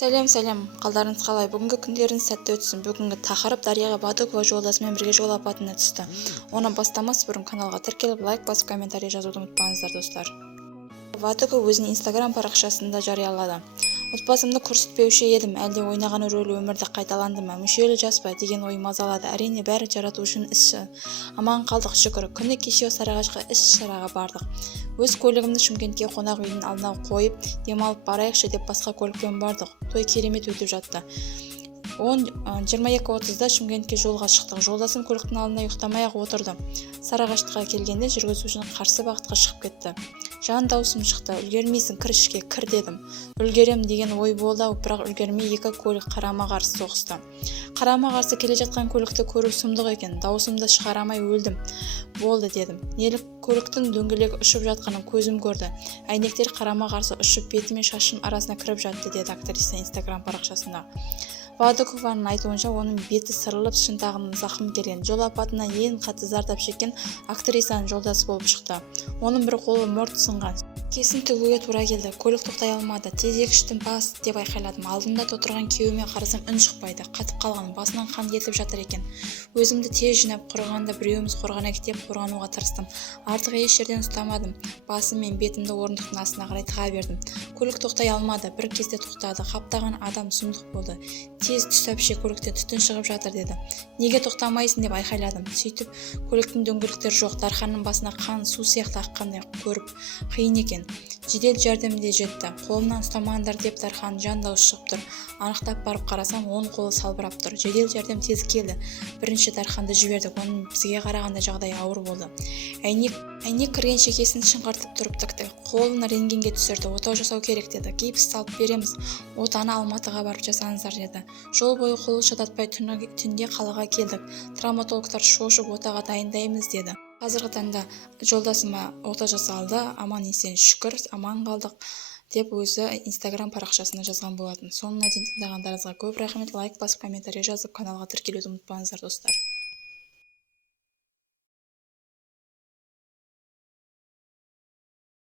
Сәлем, қалдарыңыз қалай? Бүгінгі күндеріңіз сәтті өтсін. Бүгінгі тақырып Дариға Бадыкова жолдасымен бірге жол апатына түсті. Оны бастамас бұрын каналға тіркеліп, лайк басып, комментарий жазуды ұмытпаңыздар, достар. Бадыкова өзінің Instagram парақшасында жариялады. Отбасымды көрсетпеуші едім, әлде ойнаған рөлі өмірді қайталанды ма, мүшелі жас па деген ой мазалады. Әрине бәрі жаратушының ісі. Аман қалдық, шүкір. Күні кеше Сарыағашқа іс-шараға бардық. Өз көлігімді Шымкентке қонақ үйдің алдына қойып, демалып барайықшы деп басқа көлікпен бардық. Той керемет өтіп жатты. 22:30-да Шымкентке жолға шықтық. Жолдасым көліктің алдына ұйықтамай-ақ отырды. Сарыағашқа келгенде жүргізушінің қарсы бағытқа шығып кетті. Жан даусым шықты. Үлгермейсің, кір ішке, кір дедім. Үлгерем деген ой болды, бірақ үлгермей екі көлік қарама-қарсы соғысты. Қарама-қарсы келе жатқан көлікті көру сұмдық екен. Даусымды шығарамай өлдім. Болды дедім. Нелік көліктің дөңгелегі ұшып жатқанын көзім көрді. Әйнектер қарама-қарсы ұшып беті мен шашым арасына кіріп жатты, деді актриса Instagram парақшасында. Бадыкованың айтуынша, оның беті сырылып, шынтағынан зақым келген. Жол апатынан ең қатты зардап шеккен актрисаның жолдасы болып шықты. Оның бір қолы мұрт сынған. Кесін тігуге тура келді. Көлік тоқтай алмады. Тезегіштің бас деп айқайладым. Алдымда отырған күйеуіме қарасам үн шықпайды. Қатып қалған, басынан қан кетіп жатыр екен. Өзімді тез жинап, құрығанда біреуіміз қорғанайық деп қорғануға тырыстым. Артық еш жерден ұстамадым. Басым мен бетімді орындықтың астына қарай тыға бердім. Көлік тоқтай алмады. Бір кезде тоқтады. Қаптаған адам сұмдық болды. Тез түс әпше, көліктен түтін шығып жатыр деді. Неге тоқтамайсың деп айқайладым. Сөйтіп көліктің дөңгелектері жоқ, дарханның басына қан су сияқты аққандай көріп қиын екен. Жедел жәрдем де жетті. Қолымнан ұстамаңдар деп дархан жан дауыс шығып тұр. Анықтап барып қарасам, оның қолы салбырап тұр. Жедел жәрдем тез келді. Бірінші дарханды жібердік. Оның бізге қарағанда жағдайы ауыр болды. Әйнек кірген шекесін шыңғыртып тұрып тікті. Қолын рентгенге түсірді. Отау жасау керек деді. Гипс салып береміз. Отаны Алматыға барып жасаңыздар деді. Жол бойы қолы шыдатпай түнде қалаға келдік. Травматологтар шошып отаға дайындаймыз деді. Қазіргі таңда жолдасыма ота жасалды, аман есен шүкір, аман қалдық деп өзі Instagram парақшасына жазған болатын. Соңына дейін тыңдағандарыңызға көп рахмет. Лайк басып, комментарий жазып, каналға тіркелуді ұмытпаңыздар, достар.